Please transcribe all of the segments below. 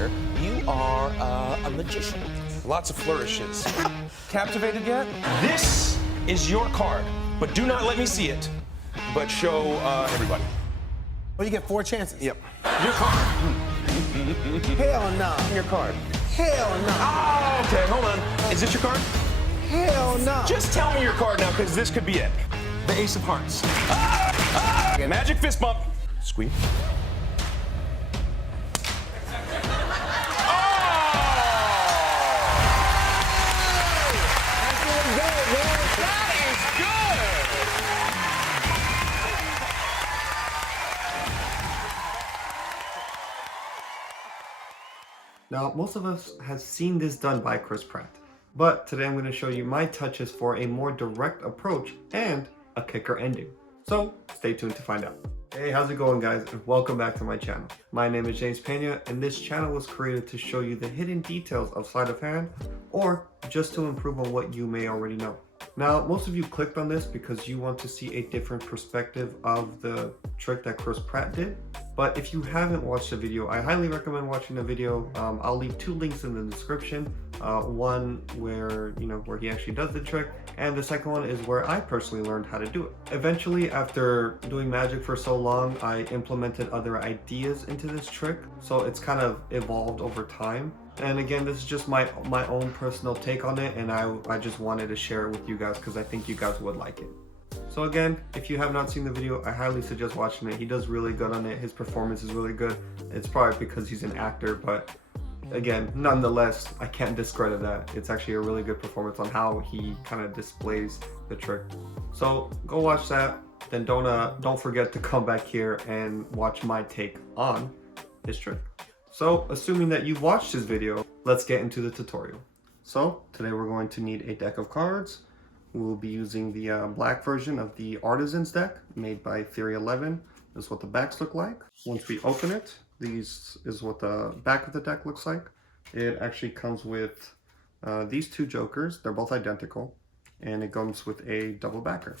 here. You are a magician. Lots of flourishes. Captivated yet? This is your card, but do not let me see it. But show everybody. Well, you get 4 chances. Yep. Your card. Hell no. Your card. Hell no. Oh, okay, hold on. Is this your card? Hell no. Just tell me your card now, because this could be it. The Ace of Hearts. Magic fist bump. Squeak. Now, most of us have seen this done by Chris Pratt, but today I'm going to show you my touches for a more direct approach and a kicker ending. So stay tuned to find out. Hey, how's it going, guys, and welcome back to my channel. My name is James Pena, and this channel was created to show you the hidden details of sleight of hand, or just to improve on what you may already know. Now, most of you clicked on this because you want to see a different perspective of the trick that Chris Pratt did. But if you haven't watched the video, I highly recommend watching the video. I'll leave 2 links in the description. One where he actually does the trick, and the second one is where I personally learned how to do it. Eventually, after doing magic for so long, I implemented other ideas into this trick, so it's kind of evolved over time. And again, this is just my own personal take on it, and I just wanted to share it with you guys because I think you guys would like it. So again, if you have not seen the video, I highly suggest watching it. He does really good on it. His performance is really good. It's probably because he's an actor, but again, nonetheless, I can't discredit that. It's actually a really good performance on how he kind of displays the trick. So go watch that. Then don't forget to come back here and watch my take on his trick. So assuming that you've watched this video, let's get into the tutorial. So today we're going to need a deck of cards. We'll be using the black version of the Artisan's deck made by Theory 11. This is what the backs look like. Once we open it, this is what the back of the deck looks like. It actually comes with these 2 jokers. They're both identical, and it comes with a double backer.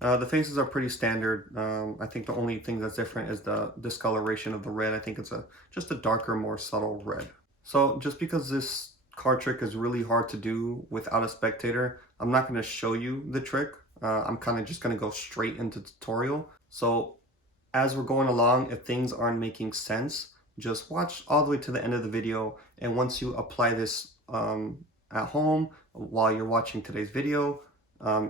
The faces are pretty standard. I think the only thing that's different is the discoloration of the red. I think it's just a darker, more subtle red. So just because this card trick is really hard to do without a spectator, I'm not going to show you the trick. I'm kind of just going to go straight into tutorial. So as we're going along, if things aren't making sense, just watch all the way to the end of the video. And once you apply this at home while you're watching today's video,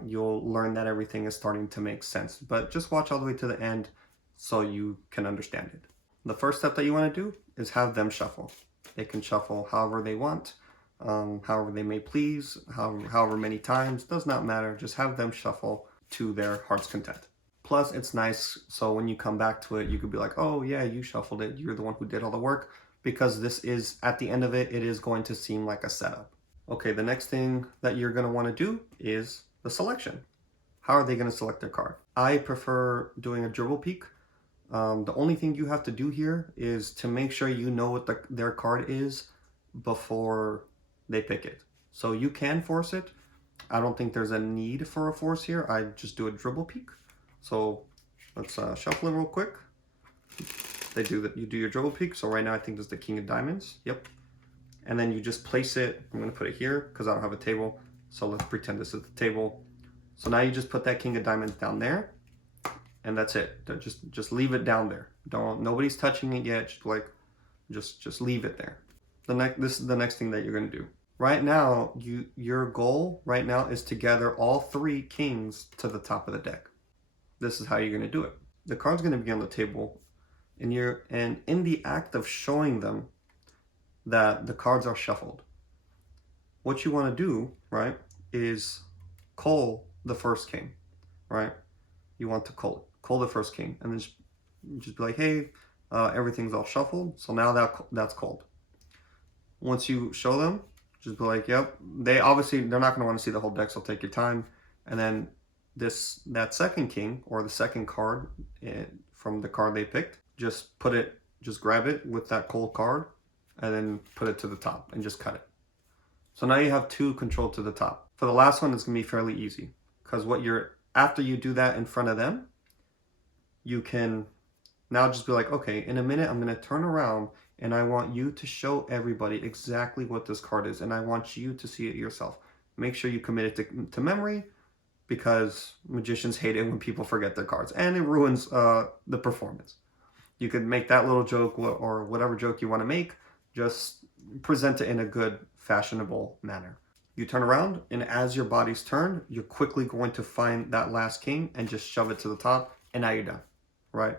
you'll learn that everything is starting to make sense. But just watch all the way to the end so you can understand it. The first step that you want to do is have them shuffle. They can shuffle however they want. However they may please, however many times, does not matter. Just have them shuffle to their heart's content. Plus, it's nice so when you come back to it, you could be like, oh yeah, you shuffled it, you're the one who did all the work, because this is, at the end of it, it is going to seem like a setup. Okay, the next thing that you're going to want to do is the selection. How are they going to select their card? I prefer doing a Dribble Peek. The only thing you have to do here is to make sure you know what their card is before they pick it. So you can force it. I don't think there's a need for a force here. I just do a Dribble Peek. So let's shuffle it real quick. You do your Dribble Peek. So right now I think this is the King of Diamonds. Yep. And then you just place it. I'm going to put it here because I don't have a table. So let's pretend this is the table. So now you just put that King of Diamonds down there, and that's it. Just leave it down there. Nobody's touching it yet. Just leave it there. This is the next thing that you're going to do. Right now, your goal right now is to gather all 3 kings to the top of the deck. This is how you're going to do it. The card's going to be on the table, and in the act of showing them that the cards are shuffled, what you want to do, right, is cull the first king, right? You want to cull the first king, and then just be like, hey, everything's all shuffled, so now that's culled. Once you show them, just be like, yep. They're not going to want to see the whole deck, so take your time. And then that second king, or the second card from the card they picked, just grab it with that cold card, and then put it to the top, and just cut it. So now you have 2 controlled to the top. For the last one, it's going to be fairly easy, because after you do that in front of them, you can now just be like, okay, in a minute, I'm going to turn around and I want you to show everybody exactly what this card is, and I want you to see it yourself. Make sure you commit it to memory, because magicians hate it when people forget their cards, and it ruins the performance. You could make that little joke or whatever joke you want to make, just present it in a good, fashionable manner. You turn around, and as your body's turned, you're quickly going to find that last king and just shove it to the top, and now you're done, right?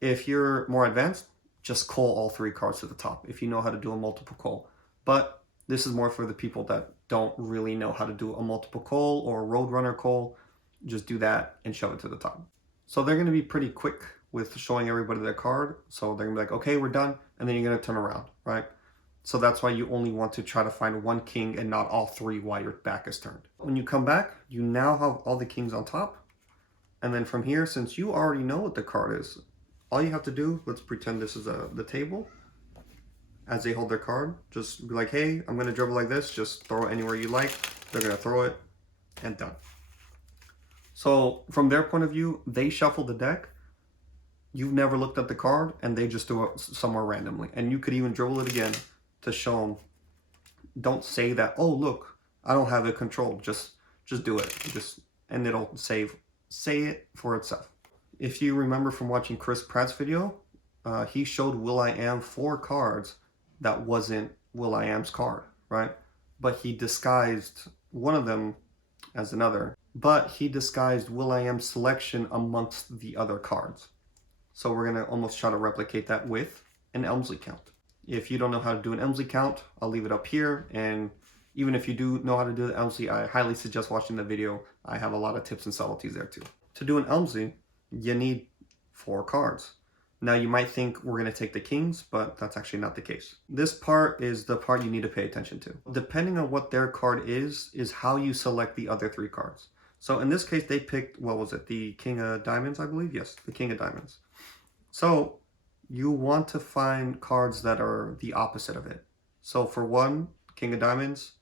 If you're more advanced, just cull all 3 cards to the top if you know how to do a multiple cull. But this is more for the people that don't really know how to do a multiple cull or a Roadrunner cull. Just do that and shove it to the top. So they're going to be pretty quick with showing everybody their card. So they're going to be like, okay, we're done. And then you're going to turn around, right? So that's why you only want to try to find 1 king and not all 3 while your back is turned. When you come back, you now have all the kings on top. And then from here, since you already know what the card is, all you have to do, let's pretend this is the table. As they hold their card, just be like, hey, I'm going to dribble like this. Just throw it anywhere you like. They're going to throw it, and done. So from their point of view, they shuffle the deck. You've never looked at the card, and they just threw it somewhere randomly. And you could even dribble it again to show them. Don't say that, oh, look, I don't have it controlled. Just do it. And it'll say it for itself. If you remember from watching Chris Pratt's video, he showed will.i.am 4 cards that wasn't will.i.am's card, right? But he disguised one of them as another. But he disguised will.i.am's selection amongst the other cards. So we're going to almost try to replicate that with an Elmsley Count. If you don't know how to do an Elmsley Count, I'll leave it up here. And even if you do know how to do the Elmsley, I highly suggest watching the video. I have a lot of tips and subtleties there too. To do an Elmsley, you need 4 cards. Now you might think we're going to take the kings, but that's actually not the case. This part is the part you need to pay attention to. Depending on what their card is how you select the other 3 cards. So in this case, they picked, what was it? The King of Diamonds, I believe? Yes, the King of Diamonds. So you want to find cards that are the opposite of it. So for 1, King of Diamonds,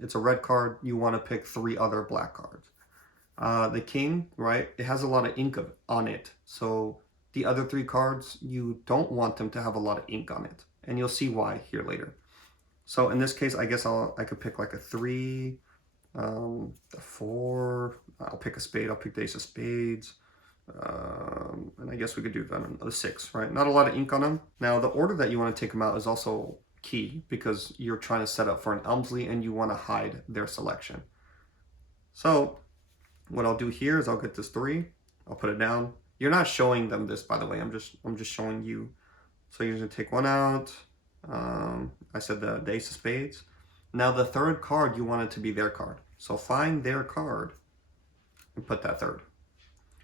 it's a red card. You want to pick 3 other black cards. The king, right, it has a lot of ink on it. So the other 3 cards, you don't want them to have a lot of ink on it. And you'll see why here later. So in this case, I guess I could pick like a 3, a 4, I'll pick a spade, I'll pick the ace of spades. And I guess we could do a 6, right? Not a lot of ink on them. Now the order that you want to take them out is also key, because you're trying to set up for an Elmsley and you want to hide their selection. So what I'll do here is I'll get this 3, I'll put it down. You're not showing them this, by the way. I'm just showing you. So you're gonna take 1 out. I said the ace of spades. Now the 3rd card, you want it to be their card. So find their card and put that 3rd.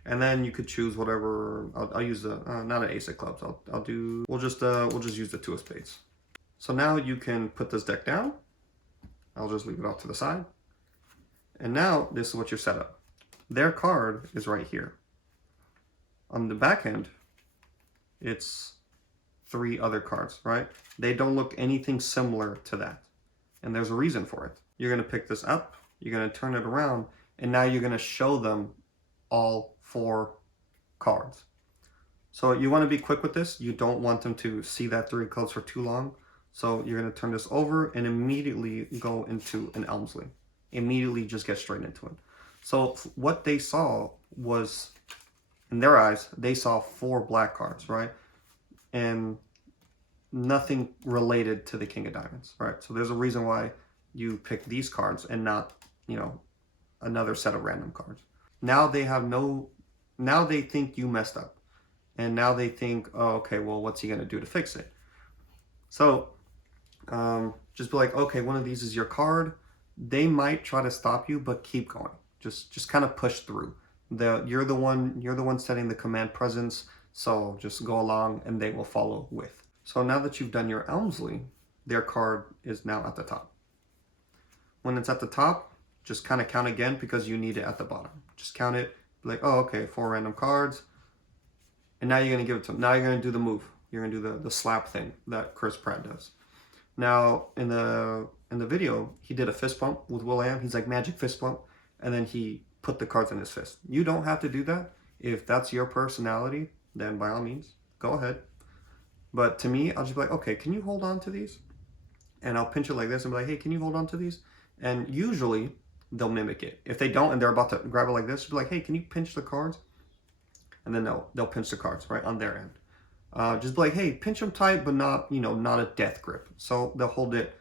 And then you could choose whatever. I'll use the not an ace of clubs. We'll just use the 2 of spades. So now you can put this deck down. I'll just leave it off to the side. And now this is what you're set up. Their card is right here. On the back end, it's 3 other cards, right? They don't look anything similar to that. And there's a reason for it. You're going to pick this up, you're going to turn it around, and now you're going to show them all 4 cards. So you want to be quick with this. You don't want them to see that 3 clubs for too long. So you're going to turn this over and immediately go into an Elmsley. Immediately just get straight into it. So what they saw was, in their eyes, they saw 4 black cards, right? And nothing related to the King of Diamonds, right? So there's a reason why you pick these cards and not, another set of random cards. Now now they think you messed up. And now they think, oh, okay, well, what's he going to do to fix it? So just be like, okay, one of these is your card. They might try to stop you, but keep going. Just kind of push through. You're the one setting the command presence, so just go along and they will follow with. So now that you've done your Elmsley, their card is now at the top. When it's at the top, just kind of count again, because you need it at the bottom. Just count it, be like, oh, okay, 4 random cards. And now you're going to give it to them. Now you're going to do the move. You're going to do the slap thing that Chris Pratt does. Now, in the video, he did a fist bump with will.i.am. He's like, magic fist bump. And then he put the cards in his fist. You don't have to do that. If that's your personality, then by all means, go ahead. But to me, I'll just be like, okay, can you hold on to these? And I'll pinch it like this and be like, hey, can you hold on to these? And usually they'll mimic it. If they don't and they're about to grab it like this, be like, hey, can you pinch the cards? And then they'll pinch the cards right on their end. Just be like, hey, pinch them tight, but not, not a death grip. So they'll hold it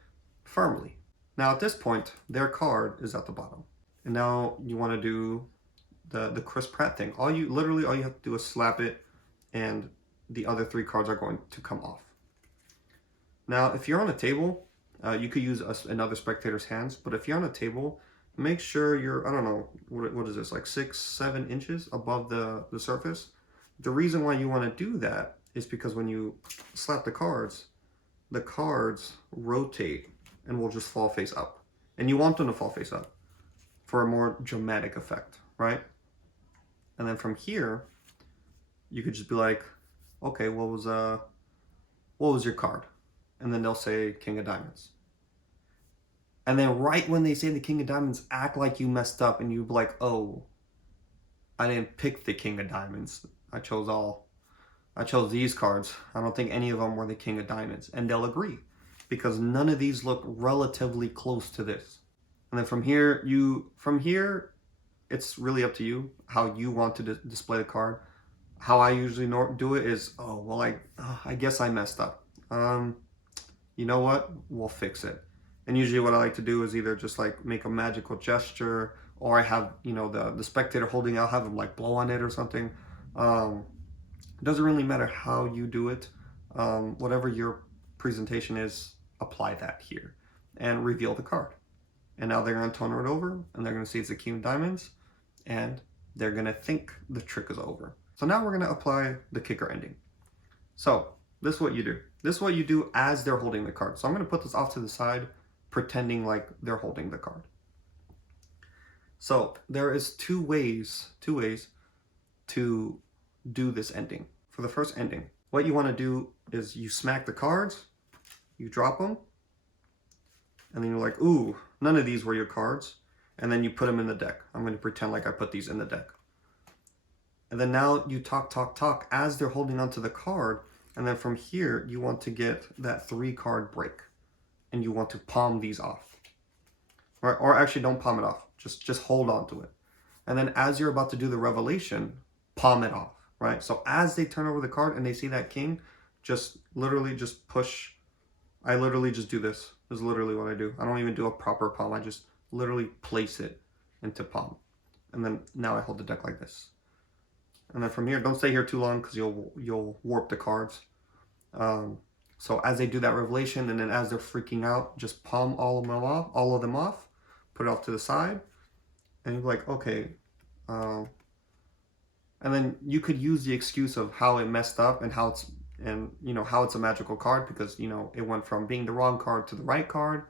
firmly. Now at this point, their card is at the bottom. And now you want to do the Chris Pratt thing. All you have to do is slap it, and the other 3 cards are going to come off. Now, if you're on a table, you could use another spectator's hands, but if you're on a table, make sure you're, I don't know, what is this, like 6-7 inches above the surface. The reason why you want to do that is because when you slap the cards rotate and will just fall face up. And you want them to fall face up for a more dramatic effect, right? And then from here, you could just be like, okay, what was your card? And then they'll say King of Diamonds. And then right when they say the King of Diamonds, act like you messed up and you be like, oh, I didn't pick the King of Diamonds. I chose these cards. I don't think any of them were the King of Diamonds. And they'll agree because none of these look relatively close to this. And then from here, it's really up to you how you want to display the card. How I usually do it is, I guess I messed up. You know what? We'll fix it. And usually what I like to do is either just like make a magical gesture, or I have, the spectator holding out, have them like blow on it or something. It doesn't really matter how you do it. Whatever your presentation is, apply that here and reveal the card. And now they're going to turn it over and they're going to see it's a King of Diamonds and they're going to think the trick is over. So now we're going to apply the kicker ending. So this is what you do. This is what you do as they're holding the card. So I'm going to put this off to the side, pretending like they're holding the card. So there is two ways to do this ending. For the first ending, what you want to do is you smack the cards, you drop them, and then you're like, ooh, none of these were your cards. And then you put them in the deck. I'm going to pretend like I put these in the deck. And then now you talk as they're holding onto the card. And then from here, you want to get that 3-card break. And you want to palm these off. Or actually, don't palm it off. Just hold on to it. And then as you're about to do the revelation, palm it off, right? So as they turn over the card and they see that king, literally just push. I literally just do this. This is literally what I do. I don't even do a proper palm. I just literally place it into palm. And then now I hold the deck like this. And then from here, don't stay here too long because you'll warp the cards. So as they do that revelation, and then as they're freaking out, just palm all of them off, put it off to the side, and you're like, okay. And then you could use the excuse of how it messed up and how it's a magical card because it went from being the wrong card to the right card.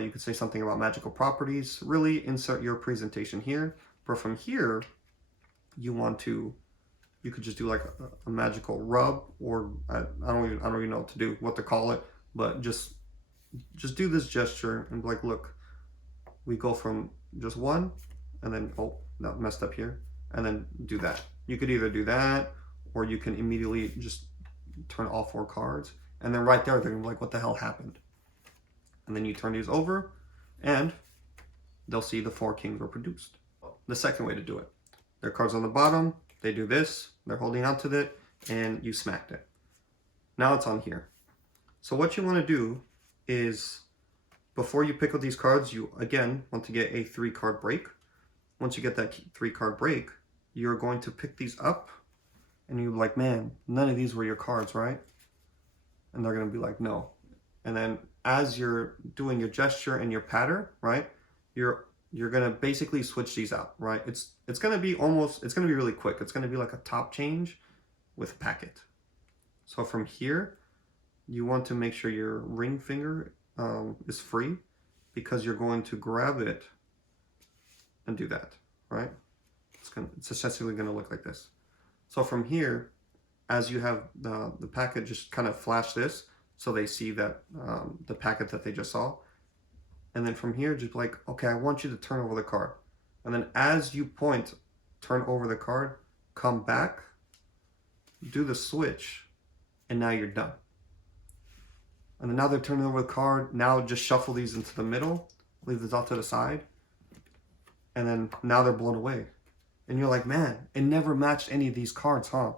You could say something about magical properties. Really insert your presentation here. But from here, you could just do like a magical rub, or I don't even know what to call it, but just do this gesture and be like, look, we go from just one, and then that messed up here, and then do that. You could either do that, or you can immediately just turn all 4 cards, and then right there they're gonna be like, what the hell happened? And then you turn these over, and they'll see the 4 kings were produced. The second way to do it. Their cards on the bottom, they do this, they're holding on to it, and you smacked it. Now it's on here. So what you want to do is, before you pick up these cards, you again want to get a 3-card break. Once you get that 3-card break, you're going to pick these up, and you're like, man, none of these were your cards, right? And they're going to be like, no. And then as you're doing your gesture and your patter, right, you're going to basically switch these out, right? It's going to be really quick. It's going to be like a top change with a packet. So from here, you want to make sure your ring finger is free, because you're going to grab it and do that, right? It's essentially going to look like this. So from here, as you have the packet, just kind of flash this so they see that the packet that they just saw. And then from here, just like, okay, I want you to turn over the card. And then as you point, turn over the card, come back, do the switch, and now you're done. And then now they're turning over the card. Now just shuffle these into the middle, leave this off to the side, and then now they're blown away. And you're like, man, it never matched any of these cards, huh?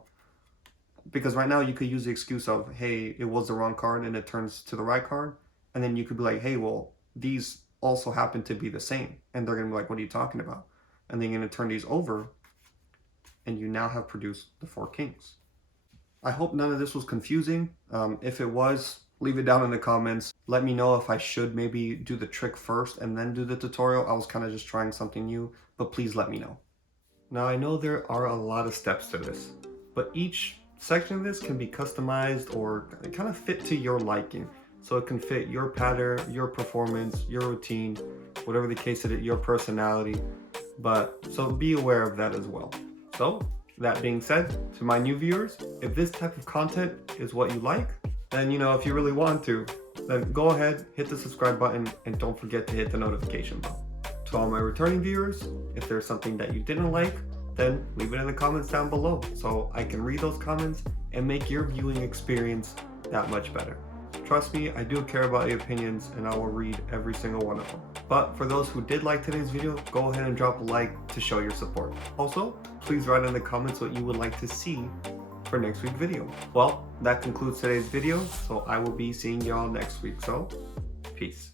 Because right now you could use the excuse of, hey, it was the wrong card and it turns to the right card. And then you could be like, hey, well, these also happen to be the same. And they're going to be like, what are you talking about? And then you're going to turn these over and you now have produced the 4 kings. I hope none of this was confusing. If it was, leave it down in the comments. Let me know if I should maybe do the trick first and then do the tutorial. I was kind of just trying something new, but please let me know. Now I know there are a lot of steps to this, but each section of this can be customized or kind of fit to your liking. So it can fit your pattern, your performance, your routine, whatever the case is, your personality. But so be aware of that as well. So that being said, to my new viewers, if this type of content is what you like, then if you really want to, then go ahead, hit the subscribe button, and don't forget to hit the notification bell. To all my returning viewers, if there's something that you didn't like, then leave it in the comments down below so I can read those comments and make your viewing experience that much better. Trust me, I do care about your opinions and I will read every single one of them. But for those who did like today's video, go ahead and drop a like to show your support. Also, please write in the comments what you would like to see for next week's video. Well, that concludes today's video, so I will be seeing y'all next week, so peace.